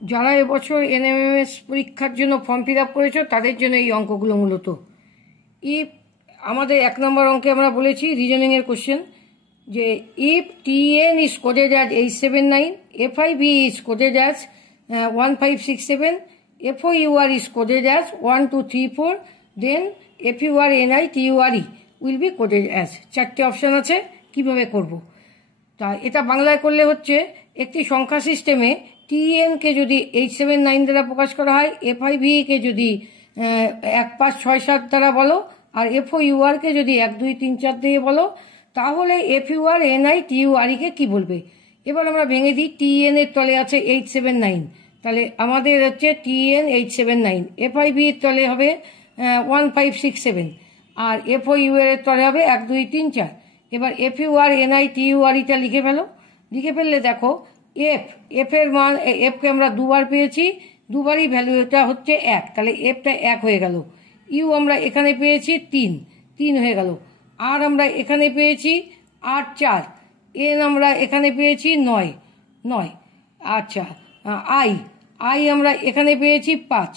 যারা এবছর এনএমএমএস পরীক্ষার জন্য ফর্ম ফিল আপ করেছো তাদের জন্য এই অঙ্কগুলো মূলত। ইফ আমাদের 1 নম্বর অঙ্কে আমরা বলেছি রিজনিংয়ের কোশ্চেন যে if TN is coded as 879, FIB is coded as 1567, FOUR is coded as 1234, then FURNI TURE will be coded as. 4টে অপশান আছে কিভাবে করব। তা এটা বাংলায় করলে হচ্ছে একটি সংখ্যা সিস্টেমে টিএনকে যদি 879 দ্বারা প্রকাশ করা হয়, এফআইভিকে যদি 1 5 6 7 দ্বারা বলো, আর এফওইউআরকে যদি 1 2 3 4 দিয়ে বলো, তাহলে এফইউআরএনআই টিইউআরইকে কি বলবে। এবার আমরা ভেঙে দিই। টিএন এর তলে আছে 879, তাহলে আমাদের হচ্ছে টিএন 879, এফআইভি এর তলে হবে 1567, আর এফওইউ এর তলে হবে 1 2 3 4। এবার এফইউআরএনআই টিইউআরইটা লিখে ফেলো। লিখে ফেললে দেখো এফ এর মান, এফকে আমরা দুবার পেয়েছি, দুবারই ভ্যালুটা হচ্ছে 1, তাহলে এফটা 1 হয়ে গেল। ইউ আমরা এখানে পেয়েছি 3 হয়ে গেল। আর আমরা এখানে পেয়েছি 8 4, এন আমরা এখানে পেয়েছি 9। আচ্ছা, আই আমরা এখানে পেয়েছি 5,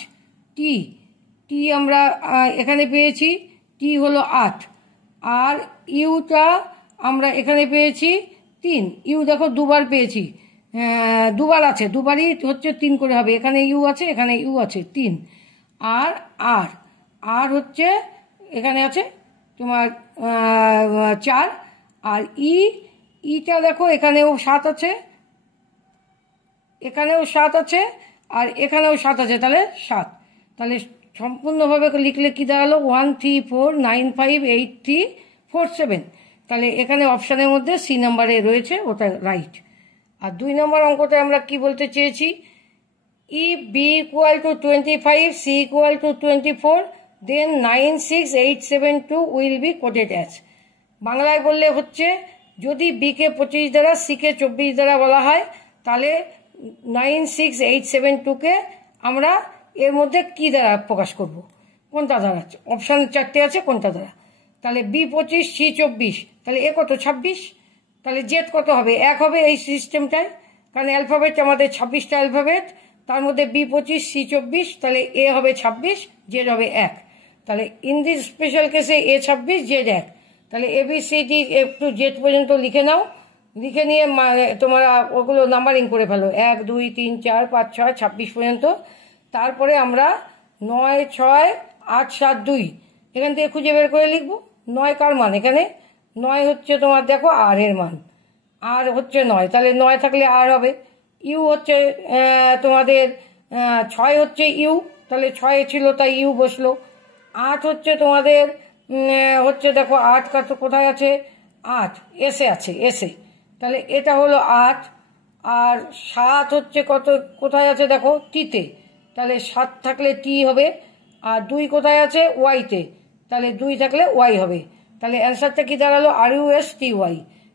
টি আমরা এখানে পেয়েছি, টি হলো 8, আর ইউটা আমরা এখানে পেয়েছি 3। ইউ দেখো দুবার পেয়েছি, দুবার আছে, দুবারই হচ্ছে 3 করে হবে। এখানে ইউ আছে, এখানে ইউ আছে 3, আর হচ্ছে এখানে আছে তোমার 4, আর ইটা দেখো এখানেও 7 আছে, এখানেও 7 আছে, আর এখানেও 7 আছে, তাহলে 7। তাহলে সম্পূর্ণভাবে লিখলে কি দাঁড়ালো 134958347। তাহলে এখানে অপশানের মধ্যে সি নাম্বারে রয়েছে, ওটা রাইট। আর 2 নম্বর অঙ্কটা আমরা কি বলতে চেয়েছি, if B equal to 25, C equal to 24, then 96872 will be coded as. বাংলায় বললে হচ্ছে যদি বিকে 25 দ্বারা, সিকে 24 দ্বারা বলা হয়, তাহলে 96872কে আমরা এর মধ্যে কি দ্বারা প্রকাশ করব, কোনটা দ্বারা। অপশান 4টে আছে, কোনটা দ্বারা। তাহলে বি 25, সি 24, তাহলে এ কত 26, তাহলে জেড কত হবে 1 হবে এই সিস্টেমটায়, কারণ অ্যালফাবেট আমাদের 26টা অ্যালফাবেট, তার মধ্যে বি 25, সি 24, তাহলে এ হবে 26, জেড হবে 1। তাহলে ইন দিস স্পেশাল কেসে এ 26, জেড 1। তাহলে এবিসিডি একটু জেড পর্যন্ত লিখে নাও, লিখে নিয়ে তোমরা ওগুলো নাম্বারিং করে ফেলো 1 2 3 4 5 6 26 পর্যন্ত। তারপরে আমরা 9 6 8 7 2 এখান থেকে খুঁজে বের করে লিখবো। 9 কার মান, এখানে 9 হচ্ছে তোমার দেখো আর এর মান, আর হচ্ছে 9, তাহলে 9 থাকলে আর হবে। ইউ হচ্ছে তোমাদের 6 হচ্ছে ইউ, তাহলে 6 ছিল তাই ইউ বসলো। 8 হচ্ছে তোমাদের হচ্ছে দেখো 8 কোথায় আছে, 8 এসে আছে, এসে, তাহলে এটা হলো 8। আর 7 হচ্ছে কোথায় আছে দেখো টিতে, তাহলে 7 থাকলে টি হবে। আর 2 কোথায় আছে ওয়াইতে, তাহলে 2 থাকলে ওয়াই হবে। তাহলে অ্যান্সারটা কি দাঁড়ালো RUSTY।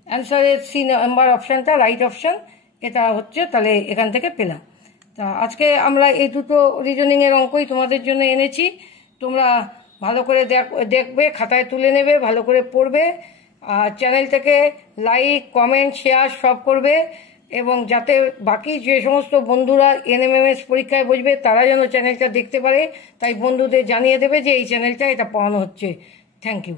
অ্যান্সারের সি নাম্বার অপশানটা রাইট অপশান, এটা হচ্ছে তাহলে এখান থেকে পেলাম। তা আজকে আমরা এই দুটো রিজনিংয়ের অঙ্কই তোমাদের জন্য এনেছি। তোমরা ভালো করে দেখবে, খাতায় তুলে নেবে, ভালো করে পড়বে, আর চ্যানেলটাকে লাইক কমেন্ট শেয়ার সব করবে, এবং যাতে বাকি যে সমস্ত বন্ধুরা এনএমএমএস পরীক্ষায় বসবে তারা যেন চ্যানেলটা দেখতে পারে, তাই বন্ধুদের জানিয়ে দেবে যে এই চ্যানেলটা এটা পাওয়ানো হচ্ছে। Thank you.